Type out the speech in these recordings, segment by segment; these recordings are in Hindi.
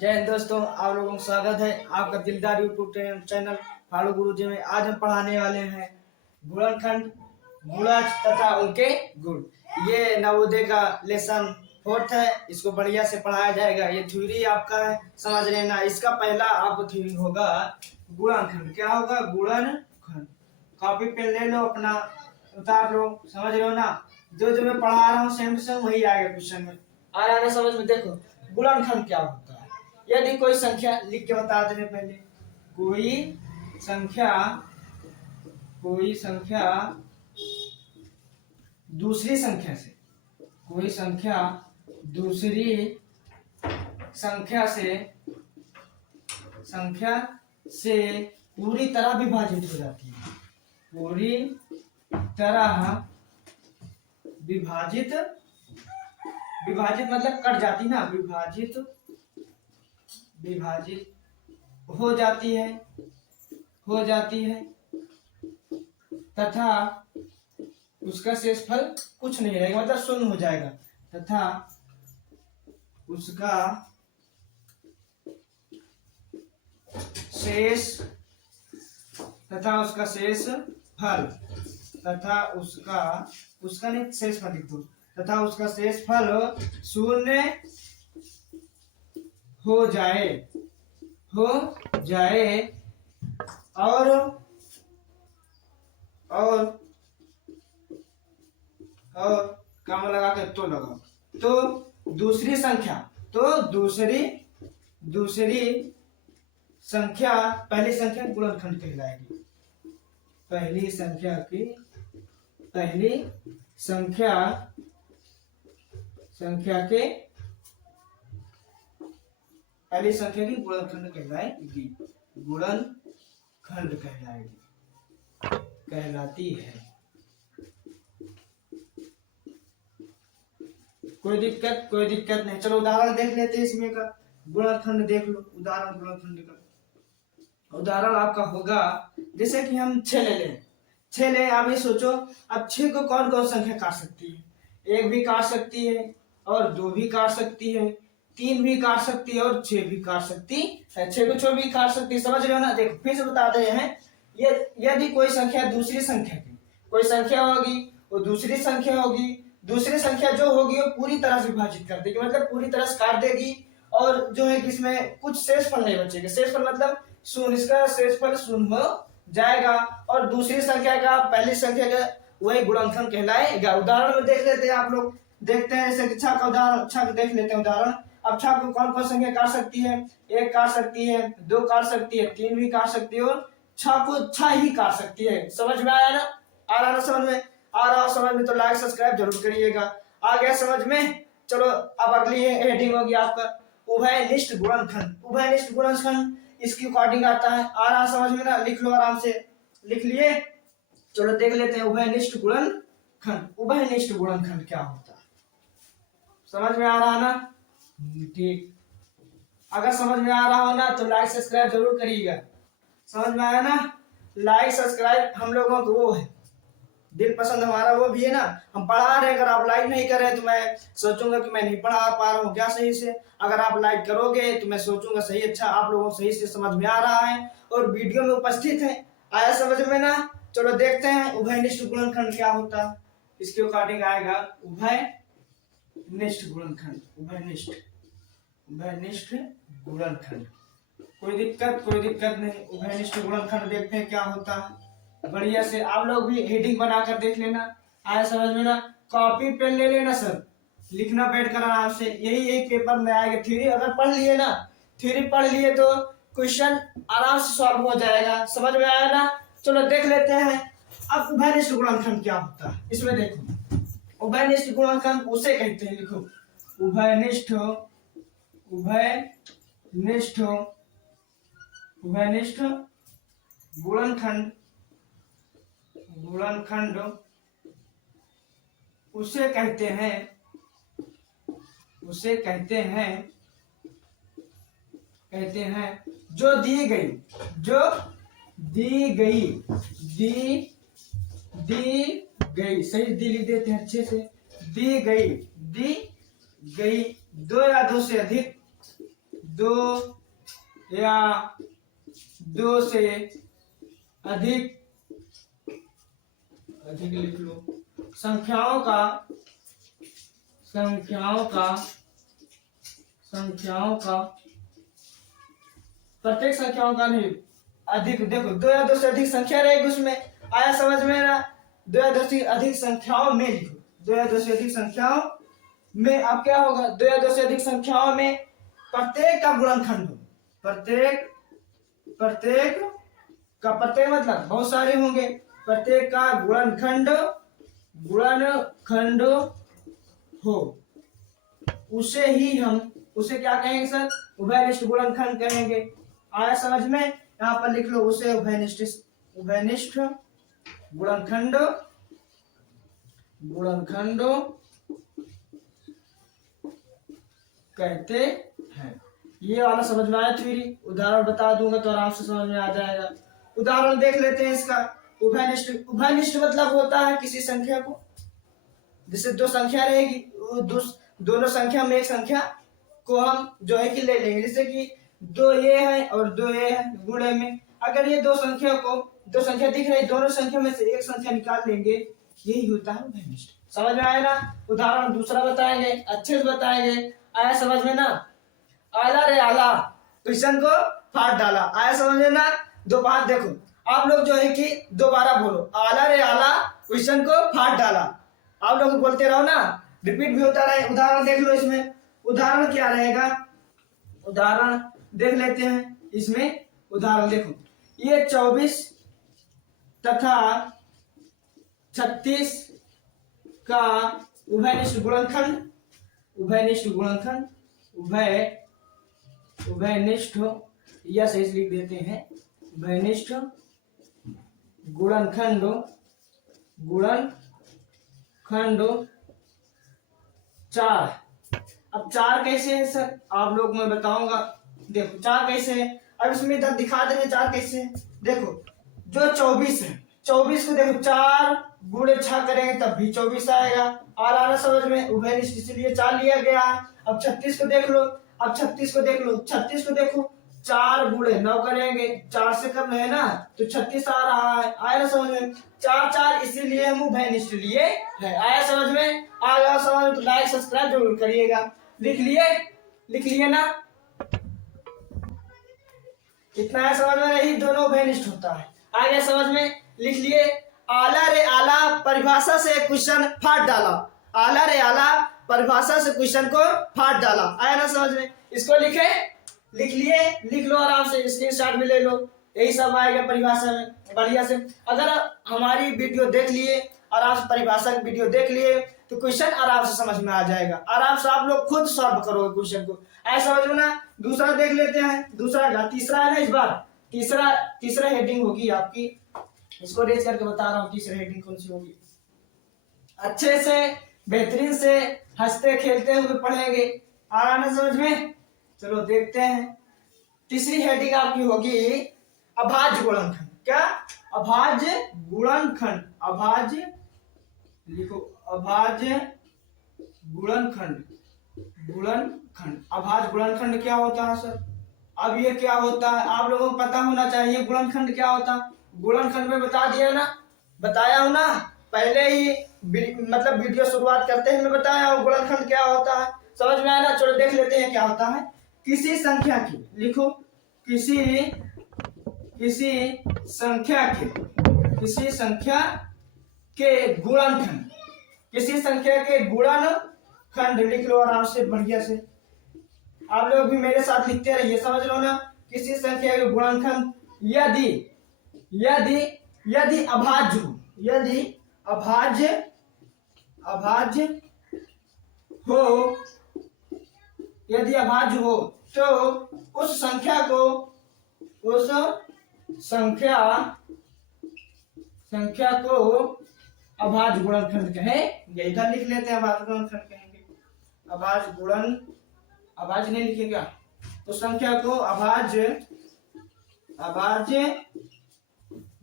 जय हिंद दोस्तों, आप लोगों का स्वागत है आपका दिलदार यूट्यूब चैनल फाड़ू गुरुजी में। आज हम पढ़ाने वाले हैं गुणनखंड, गुणज तथा उनके गुण। ये नवोदय का लेसन 4 है, इसको बढ़िया से पढ़ाया जाएगा। ये थ्योरी आपका है, समझ लेना। इसका पहला आपको थ्योरी होगा गुणनखंड। क्या होगा? गुणनखंड। कॉपी पेन ले लो, अपना उतार लो, समझ लो ना। जो जो मैं पढ़ा रहा हूँ सेम टू सेम वही आएगा क्वेश्चन में। आ रहा है समझ में? देखो गुणनखंड क्या होता है। यदि कोई संख्या, लिख के बता देने पहले, कोई संख्या दूसरी संख्या से, कोई संख्या दूसरी संख्या से पूरी तरह विभाजित हो जाती है। पूरी तरह विभाजित मतलब कट जाती ना, विभाजित हो जाती है तथा उसका शेषफल कुछ नहीं रहेगा, मतलब शून्य हो जाएगा। तथा उसका शेषफल शून्य हो जाए और काम लगा के तो लगाओ, तो दूसरी संख्या पहली संख्या गुणनखंड कहलाएगी। पहली संख्या की गुणनखंड कहलाती है। कोई दिक्कत नहीं। चलो उदाहरण देख लेते हैं इसमें का। गुणनखंड देख लो, उदाहरण गुणनखंड का उदाहरण आपका होगा, जैसे कि हम 6 ले लें। 6 ले, आप ये सोचो, अब 6 को कौन कौन संख्या काट सकती है? 1 भी काट सकती है, और 2 भी काट सकती है, 3 भी काट सकती है, और 6 भी काट सकती है। 6 को 6 भी काट सकती है, समझ रहे हो ना? देखो फिर से बता रहे हैं, यदि कोई संख्या दूसरी संख्या की, कोई संख्या होगी, वो दूसरी संख्या होगी, दूसरी संख्या जो होगी वो पूरी तरह से विभाजित कर देगी, मतलब पूरी तरह से काट देगी, और जो है कि इसमें कुछ शेषफल नहीं बचेगा। शेषफल मतलब शून्य, इसका शेषफल शून्य हो जाएगा, और दूसरी संख्या का पहली संख्या का वही गुणनखंड कहलाएगा। उदाहरण में देख लेते हैं, आप लोग देखते हैं। जैसे 6 का उदाहरण, 6 को देख लेते हैं उदाहरण। अब 6 को कौन कौन संख्या काट सकती है? 1 काट सकती है, 2 काट सकती है, 3 भी काट सकती है, और 6 को 6 ही काट सकती है। समझ में आया ना? आ रहा ना समझ में? आ रहा समझ में तो लाइक सब्सक्राइब जरूर करिएगा। आ गया समझ में? चलो अब अगली हेडिंग होगी आपका उभयनिष्ठ गुणनखंड। उभयनिष्ठ गुणनखंड इसकी अकॉर्डिंग आता है। आ रहा समझ में ना? लिख लो, आराम से लिख लिए। चलो देख लेते हैं उभयनिष्ठ गुणनखंड। उभयनिष्ठ गुणनखंड क्या होता है? समझ में आ रहा ना? ठीक। अगर समझ में आ रहा हो ना तो लाइक सब्सक्राइब जरूर करिएगा। समझ में आया ना? लाइक सब्सक्राइब हम लोगों को वो है, दिल पसंद हमारा वो भी है ना। हम पढ़ा रहे, अगर आप लाइक नहीं कर रहे तो मैं सोचूंगा कि मैं नहीं पढ़ा पा रहा हूँ क्या सही से। अगर आप लाइक करोगे तो मैं सोचूंगा सही, अच्छा आप लोगों को सही से समझ में आ रहा है और वीडियो में उपस्थित है। आया समझ में ना? चलो देखते हैं उभयनिष्ठ गुणनखंड क्या होता है। इसके अकॉर्डिंग आएगा उभयनिष्ठ गुणनखंड। उभयनिष्ठ गुणनखंड। कोई दिक्कत नहीं। उभयनिष्ठ गुणनखंड देखते हैं क्या होता है। बढ़िया से आप लोग भी हेडिंग बनाकर देख लेना। आया समझ में ना? कॉपी पेन ले लेना सर, लिखना बैठ कर आराम से। यही पेपर में आएगा। थ्योरी अगर पढ़ लिए ना, थ्योरी पढ़ लिए तो क्वेश्चन आराम से सॉल्व हो जाएगा। समझ में आया ना? चलो देख लेते हैं अब उभयनिष्ठ गुणनखंड क्या होता है। इसमें देखो, उभयनिष्ठ गुणनखंड उसे कहते हैं, लिखो उभयनिष्ठ गुणनखंड उसे कहते हैं जो दी गई, सही दी लिख देते हैं अच्छे से। दी गई 2 या 2 से अधिक दो या दो से अधिक लिख लो संख्याओं का प्रत्येक संख्याओं का नहीं अधिक, देखो दो या दो से अधिक संख्या रहेगी उसमें, आया समझ में ना। दो या दो से अधिक संख्याओं में लिखो, दो या दो से अधिक संख्याओं में अब क्या होगा, दो या दो से अधिक संख्याओं में प्रत्येक का गुणनखंड, प्रत्येक मतलब बहुत सारे होंगे, प्रत्येक का गुणनखंड हो, उसे क्या कहेंगे सर, उभयनिष्ठ गुणनखंड कहेंगे। आया समझ में, यहाँ पर लिख लो उसे उभयनिष्ठ गुणनखंड कहते हैं। ये वाला समझ में आया थ्योरी, उदाहरण बता दूंगा तो आराम से समझ में आ जाएगा। उदाहरण देख लेते हैं इसका। उभयनिष्ठ मतलब होता है किसी संख्या को, जैसे दो संख्या रहेगी, दोनों संख्या में एक संख्या को हम जो है कि ले लेंगे, जैसे कि दो ये है और दो ये है, गुणे में अगर ये दो संख्या दिख रही, दोनों संख्या में से एक संख्या निकाल लेंगे, यही होता है उभयनिष्ठ। समझ में आया ना। उदाहरण दूसरा बताएंगे, अच्छे से बताएंगे। आया समझ में ना। आला रे आला, क्वेश्चन को फाड़ डाला। आया समझ में ना। दो बात देखो, आप लोग जो है कि दोबारा बोलो, आला रे आला, क्वेश्चन को फाड़ डाला। आप लोग बोलते रहो ना, रिपीट भी होता रहे। उदाहरण देख लो इसमें, उदाहरण क्या रहेगा, उदाहरण देख लेते हैं इसमें। उदाहरण देखो, ये 24 तथा 36 का उभयनिष्ठ या सही लिख देते हैं, उभयनिष्ठ गुणनखंड 4। अब 4 कैसे है सर, आप लोग मैं बताऊंगा। देखो 4 कैसे है, अब इसमें इधर दिखा देंगे 4 कैसे है। देखो जो 24 है, 24 को देखो 4 गुणे 6 करेंगे तब भी 24 आएगा। और आना समझ में, उभयनिष्ठ इसलिए 4 लिया गया है। अब 36 को देख लो, 36 को देखो 4 गुणे 9 करेंगे, 4 से कम है ना, तो 36 आ रहा है। आया ना समझ में, 4 इसीलिए हम उभयनिष्ठ लिए है। आया समझ में, आया समझ में तो लाइक सब्सक्राइब जरूर करिएगा। लिख लिए ना, इतना है समझ में, यही दोनों उभयनिष्ठ होता है। आ गया समझ में, लिख लिए। आला रे आला परिभाषा से क्वेश्चन फाड़ डाला, आला रे आला परिभाषा से क्वेश्चन को फाड़ डाला। आया ना समझ में, इसको लिख लिए, लिख लो आराम से, स्क्रीनशॉट भी ले लो, यही सब आएगा परिभाषा में बढ़िया से। अगर हमारी वीडियो देख लिए, आराम से परिभाषा की वीडियो देख लिए, तो क्वेश्चन आराम से समझ में आ जाएगा। आराम से आप लोग खुद सॉल्व करोगे क्वेश्चन को। ऐसा समझ में ना। दूसरा देख लेते हैं, तीसरा है ना, इस बार तीसरा हेडिंग होगी आपकी, इसको रेज करके बता रहा हूँ तीसरा हेडिंग कौन सी होगी। अच्छे से बेहतरीन से हंसते खेलते हुए पढ़ेंगे, आ रहा ना समझ में। चलो देखते हैं। तीसरी हेडिंग आपकी होगी अभाज्य गुणनखंड। क्या, अभाज्य गुणनखंड, अभाज्य लिखो, अभाज्य गुणनखंड। अभाज्य गुणनखंड क्या होता है सर, अब ये क्या होता है आप लोगों को पता होना चाहिए। गुणनखंड क्या होता है, गुणनखंड में बताया हूं ना पहले ही, मतलब वीडियो शुरुआत करते ही मैं बताया हूं गुणनखंड क्या होता है। समझ में आया ना। चलो देख लेते हैं क्या होता है। किसी संख्या की, लिखो किसी संख्या के गुणनखंड लिख लो आराम से बढ़िया से। आप लोग भी मेरे साथ लिखते रहिए, समझ लो ना। किसी संख्या के गुणनखंड यदि अभाज्य हो, यदि अभाज्य हो तो उस संख्या को अभाज्य गुणनखंड कहेंगे। इधर लिख लेते हैं, अभाज्य गुणनखंड कहेंगे। अभाज्य नहीं लिखेगा तो संख्या को अभाज्य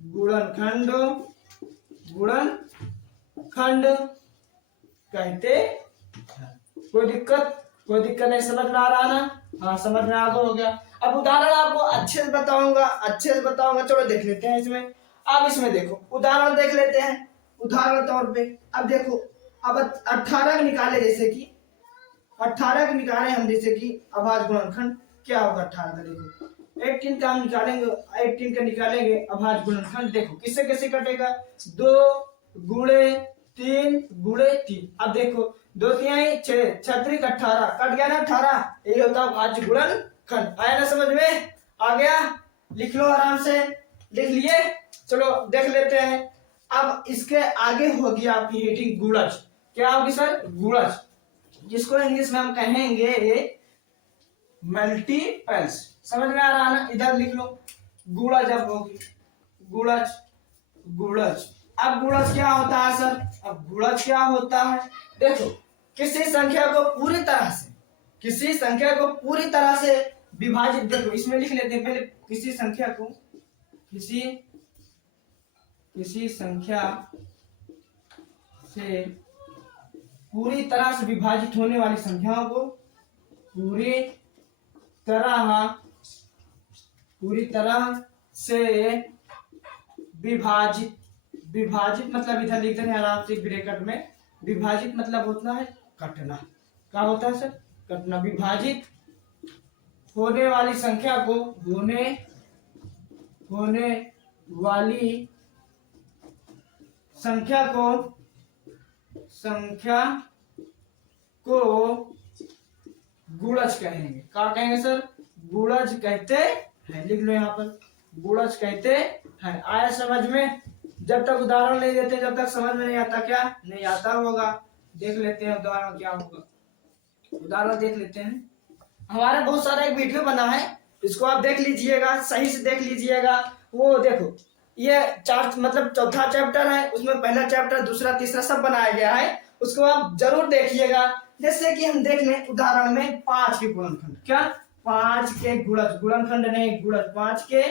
गुणनखंड कहते हैं। कोई दिक्कत कोई दिक्कत नहीं, समझ में आ रहा ना? हाँ समझ में आ गया, हो गया। अब उदाहरण आपको अच्छे से बताऊंगा, चलो देख लेते हैं इसमें। अब इसमें देखो उदाहरण देख लेते हैं, उदाहरण तौर पे अब देखो, अब 18 निकाले, जैसे कि 18 निकाले हम, जैसे कि अभाज्य गुणनखंड क्या होगा 18 का, देखो 18 का हम निकालेंगे, 18 का निकालेंगे अभाज्य गुणनखंड। देखो किससे कैसे कटेगा, 2 गुणे 3 गुणे 3। अब देखो 2 तिहाई 6, 6 18 कट गया ना 18, यही होता है अभाज्य गुणनखंड। आया ना समझ में? आ गया? लिख लो आराम से, लिख लिए? चलो देख लेते हैं। अब इसके आगे होगी आपकी हेडिंग गुणज। क्या होगी सर? गुणज, जिसको इंग्लिश में हम कहेंगे मल्टीपल्स। समझ में आ रहा है ना? इधर लिख लो गुणज। अब होगी गुणज, गुणज। अब गुणज क्या होता है सर? अब गुणज क्या होता है, देखो किसी संख्या को पूरी तरह से विभाजित, देखो इसमें लिख लेते हैं पहले, किसी संख्या से पूरी तरह से विभाजित होने वाली संख्याओं को पूरी तरह से विभाजित मतलब इधर लिख दें आराम से ब्रैकेट में, विभाजित मतलब होता है कटना। क्या होता है सर? कटना। विभाजित होने वाली संख्या को गुणज कहेंगे। क्या कहेंगे सर? गुणज कहते हैं। लिख लो यहाँ पर, गुणज कहते हैं। आया समझ में? जब तक उदाहरण नहीं देते, जब तक समझ में नहीं आता, क्या नहीं आता होगा। देख लेते हैं उदाहरण क्या होगा, उदाहरण देख लेते हैं। हमारा बहुत सारा एक वीडियो बना है, इसको आप देख लीजिएगा, सही से देख लीजिएगा। वो देखो ये मतलब चौथा चैप्टर है, उसमें पहला चैप्टर, दूसरा, तीसरा सब बनाया गया है, उसको आप जरूर देखिएगा। जैसे कि हम देख लें उदाहरण में 5 के गुणनखंड। क्या? 5 के गुणज, गुणनखंड नहीं गुणज, 5 के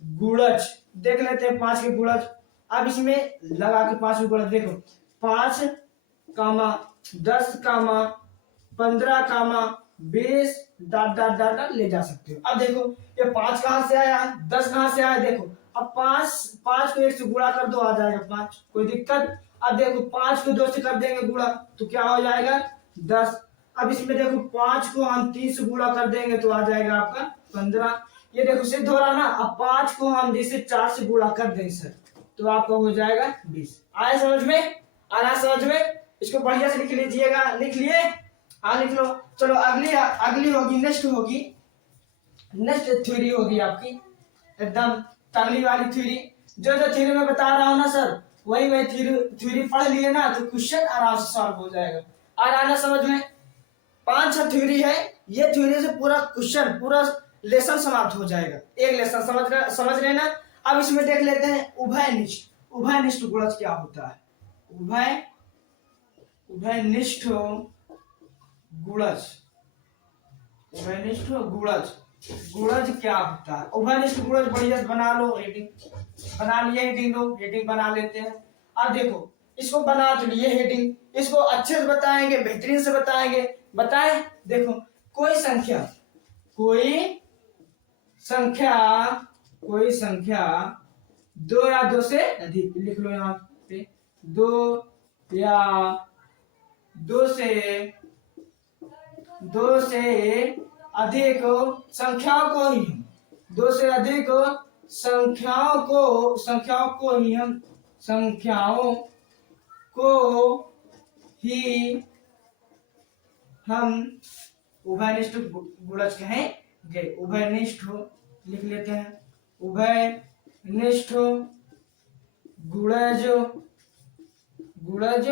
गुणज देख लेते हैं। 5 के गुणज, अब इसमें लगा के 5 के गुणज देखो, 5, 10, 15, 20 डॉट डॉट डॉट डॉट ले जा सकते हो। अब देखो ये 5 कहां से आया, 10 कहां से आया, देखो अब 5 को 1 से गुणा कर दो, आ जाएगा 5, कोई दिक्कत? अब देखो 5 को 2 से कर देंगे गुणा तो क्या हो जाएगा 10। अब इसमें देखो 5 को हम 3 से गुणा कर देंगे तो आ जाएगा आपका 15। ये देखो सिद्ध हो रहा ना। अब 5 को हम जैसे 4 से गुणा कर देंगे सर तो आपका हो जाएगा 20। आया समझ में? आ रहा समझ में? इसको बढ़िया से लिख लीजिएगा। लिख लिए? हाँ लिख लो। चलो अगली होगी, नेक्स्ट थ्योरी होगी आपकी, एकदम तगड़ी वाली थ्योरी। जो थ्योरी मैं बता रहा हूँ ना सर, वही थ्योरी पढ़ लिए ना तो क्वेश्चन आराम से सॉल्व हो जाएगा। आ रहा ना समझ में? 5 थ्योरी है, ये थ्योरी से पूरा क्वेश्चन, पूरा लेसन समाप्त हो जाएगा। एक लेसन समझ लेना। अब इसमें देख लेते हैं उभयनिष्ठ गुणज क्या होता है। उभयनिष्ठ गुणज क्या होता है? उभयनिष्ठ गुणज बढ़िया से बना लो, हेडिंग बना लिए, हेडिंग बना लेते हैं। अब देखो इसको बना तो लिए हेडिंग, इसको अच्छे से बताएंगे, बेहतरीन से बताएंगे। बताएं, देखो कोई संख्या 2 या 2 से अधिक, लिख लो यहाँ पे 2 या 2 से अधिक संख्याओं को ही हम 2 से अधिक संख्याओं को ही हम उभयनिष्ठ गुणज कहेंगे। उभयनिष्ठ लिख लेते हैं, उभयनिष्ठ गुणज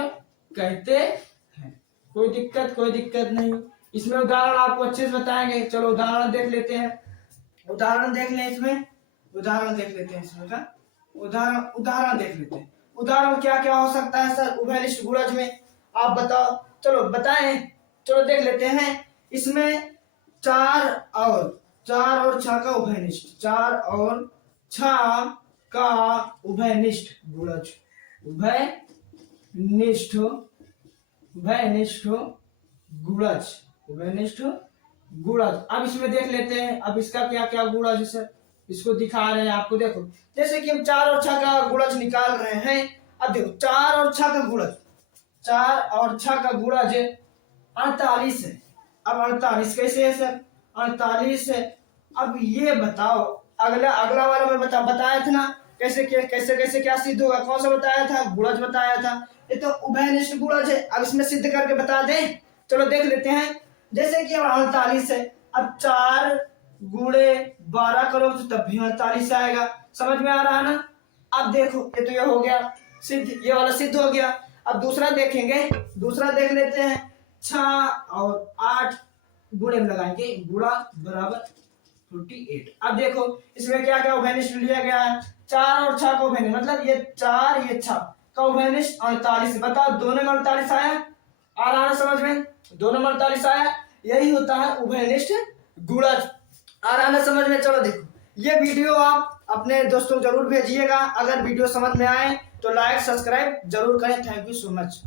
कहते हैं। कोई दिक्कत नहीं। इसमें उदाहरण आपको अच्छे से बताएंगे। चलो उदाहरण देख लेते हैं, उदाहरण देख लें इसमें, उदाहरण देख लेते हैं इसमें का उदाहरण देख लेते हैं। उदाहरण क्या क्या हो सकता है सर उभयनिष्ठ गुणज में, आप बताओ। चलो बताएं, चलो देख लेते हैं। इसमें 4 और 6 का उभयनिष्ठ, 4 और 6 का उभयनिष्ठ गुणज, उभयनिष्ठ गुणज उभयनिष्ठ गुणज। अब इसमें देख लेते हैं, अब इसका क्या क्या गुणज है सर, इसको दिखा रहे हैं आपको। देखो जैसे कि हम 4 और 6 का गुणज निकाल रहे हैं। अब देखो 4 और 6 का गुणज, 4 और 6 का गुणज 48 है। अब 48 कैसे है सर, 48 है। अब ये बताओ, अगला अगला वाला मैं बताया था ना, कैसे कैसे कैसे क्या सिद्ध होगा, कौन सा बताया था, गुणज बताया था। ये तो उभयनिष्ठ गुणज है। अब इसमें सिद्ध करके बता दें, चलो देख लेते हैं। जैसे कि 48 है, अब 4 गुणे 12 करो तो तब भी 48 आएगा। समझ में आ रहा है ना। अब देखो ये तो ये हो गया सिद्ध, ये वाला सिद्ध हो गया। अब दूसरा देखेंगे, दूसरा देख लेते हैं। 6 और 8 गुणे में लगाएंगे, गुणा बराबर 48। अब देखो इसमें क्या क्या उभयनिष्ठ लिया गया है, 4 और 6 का उभयनिष्ठ, मतलब ये 4 ये 6 का उभयनिष्ठ 48। बताओ दोनों में 48 आया, आ रहा है समझ में, दोनों में 48 आया। यही होता है उभयनिष्ठ गुणज। आ रहा है समझ में। चलो देखो ये वीडियो आप अपने दोस्तों को जरूर भेजिएगा। अगर वीडियो समझ में आए तो लाइक सब्सक्राइब जरूर करें। Thank you so much.